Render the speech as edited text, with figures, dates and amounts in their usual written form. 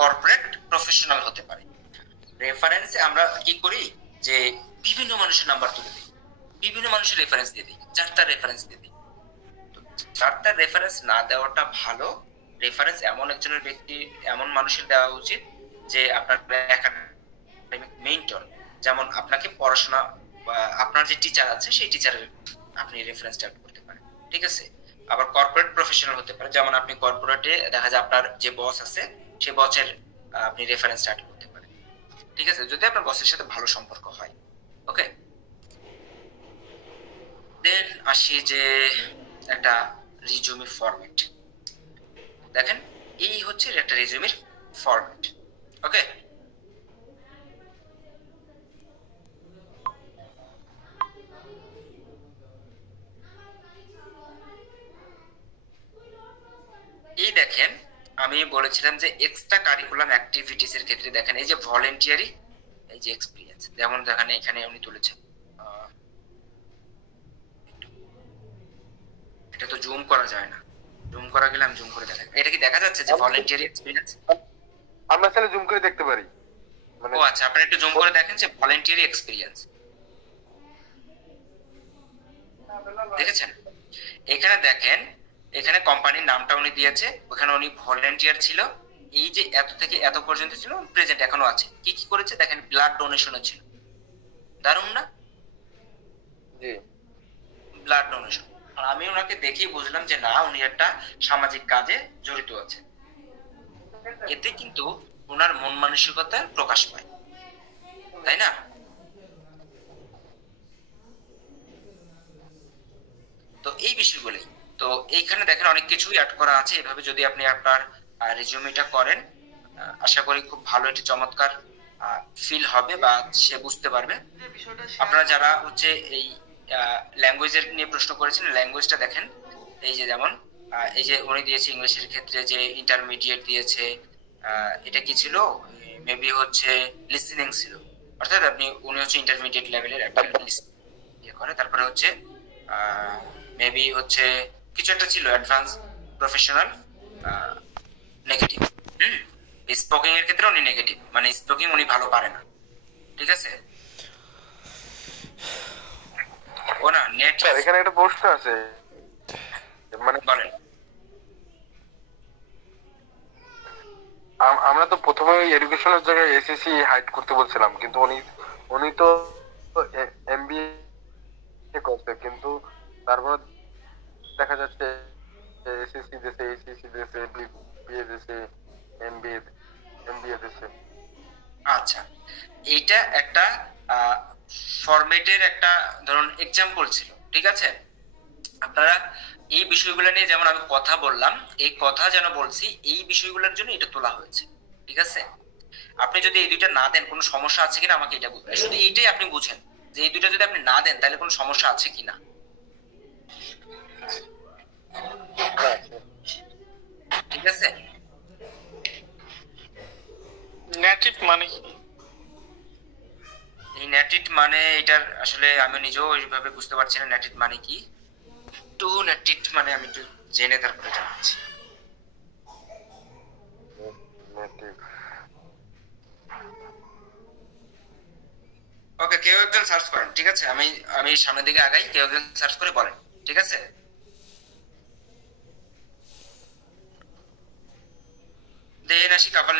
Corporate professional হতে পারে। রেফারেন্সে আমরা কি করি যে বিভিন্ন মানুষের নাম্বার তুলে দিই, বিভিন্ন মানুষের রেফারেন্স দিয়ে দিই, যার তার রেফারেন্স দিয়ে দিই। যার তার রেফারেন্স না দেওয়াটা ভালো। রেফারেন্স এমন একজনের ব্যক্তি, এমন মানুষের দেওয়া উচিত যে আপনার একাডেমিক মেন্টর, যেমন আপনাকে পড়াশোনা বা আপনার যে টিচার আছে সেই টিচারের আপনি রেফারেন্সটা করতে পারেন, ঠিক আছে। আবার কর্পোরেট প্রফেশনাল হতে পারে, যেমন আপনি কর্পোরেটে দেখা যায় আপনার যে বস আছে সেই বসের আপনি রেফারেন্স স্টার্ট করতে পারেন, ঠিক আছে, যদি আপনার বসের সাথে ভালো সম্পর্ক হয়। ওকে, দেন আসি যে একটা রিজুমি ফরম্যাট। দেখেন এই হচ্ছে একটা রিজুমির ফরম্যাট। ওকে, এই দেখেন আমি বলেছিলাম যে এক্সট্রা কারিকুলাম অ্যাক্টিভিটিস এর ক্ষেত্রে দেখেন এই যে ভলেন্টিয়ারি, এই যে এক্সপিরিয়েন্স, যেমন দেখেন এখানে উনি তুলেছেন, এটা তো জুম করা যায় না, জুম করা গেলে আমি জুম করে দেখাই, এটা কি দেখা যাচ্ছে যে ভলেন্টিয়ারি এক্সপিরিয়েন্স? আমরা তাহলে জুম করে দেখতে পারি মানে। ও আচ্ছা, আপনি একটু জুম করে দেখেন যে ভলেন্টিয়ারি এক্সপিরিয়েন্স দেখেছেন? এখানে দেখেন, এখানে কোম্পানির নামটা উনি দিয়েছে, ওখানে উনি ভলেন্টিয়ার ছিল, এই যে এত থেকে এত পর্যন্ত ছিল, প্রেজেন্ট এখনো আছে। কি কি করেছে দেখেন, ব্লাড ডোনেশনও ছিল, দারুণ না? জি, ব্লাড ডোনেশন। আর আমি ওনাকে দেখেই বুঝলাম যে না, উনি একটা সামাজিক কাজে জড়িত আছে। এতে কিন্তু ওনার মন মানসিকতার প্রকাশ পায়, তাই না? তো এই বিষয়গুলোই, তো এইখানে দেখেন অনেক কিছুই অ্যাড করা আছে। এভাবে যদি আপনি আপনার রেজিউমিটা করেন, আশা করি খুব ভালো একটি চমৎকার ফিল হবে বা সে বুঝতে পারবে। আপনারা যারা হচ্ছে এই ল্যাঙ্গুয়েজের নিয়ে প্রশ্ন করেছেন, ল্যাঙ্গুয়েজটা দেখেন, এই যে যেমন এই যে উনি দিয়েছে ইংলিশের ক্ষেত্রে যে ইন্টারমিডিয়েট দিয়েছে, এটা কি ছিল, মেবি হচ্ছে লিসেনিং ছিল, অর্থাৎ আপনি উনি হচ্ছে ইন্টারমিডিয়েট লেভেলের একটা ইয়ে করে। তারপরে হচ্ছে মেবি হচ্ছে কিছু একটা ছিল অ্যাডভান্স প্রফেশনাল নেগেটিভ। হুম, স্পোকিং এর ক্ষেত্রে উনি নেগেটিভ, মানে স্পোকিং উনি ভালো পারে না, ঠিক আছে। ও না নেট, স্যার এখানে একটা প্রশ্ন আছে মানে বলেন। আমরা তো প্রথমে এডুকেশনের জায়গায় এসএসসি হাইড করতে বলছিলাম, কিন্তু উনি উনি তো এমবিএ করছে, কিন্তু তারপর দেখা যাচ্ছে এসএসসি দেশে, এইচএসসি দেশে, বিবিএ দেশে, এমবিএ এমবিএ দেশে। আচ্ছা, এইটা একটা ফরম্যাটের একটা ধরুন এক্সাম্পল ছিল, ঠিক আছে। আপনারা এই বিষয়গুলো নিয়ে যেমন আমি কথা বললাম, এই কথা যেন বলছি, এই বিষয়গুলোর জন্য এটা তোলা হয়েছে, ঠিক আছে। আপনি যদি এই দুইটা না দেন, কোনো সমস্যা আছে কিনা আমাকে এটা বলবেন, শুধু এইটাই আপনি বুঝেন যে এই দুইটা যদি আপনি না দেন তাহলে কোনো সমস্যা আছে কিনা, ঠিক আছে। নেটিভ মানে কি? এই নেটিড মানে এটার আসলে আমি নিজেও ওইভাবে বুঝতে পারছি না নেটিড মানে কি। টু নেটিড মানে আমি একটু জেনে তারপরে জানাচ্ছি। নেটিভ। ওকে, কেউ একজন সার্চ করেন, ঠিক আছে, আমি আমি সামনের দিকে আগাই, কেউ একজন সার্চ করে বলেন, ঠিক আছে। দেন আসি কভার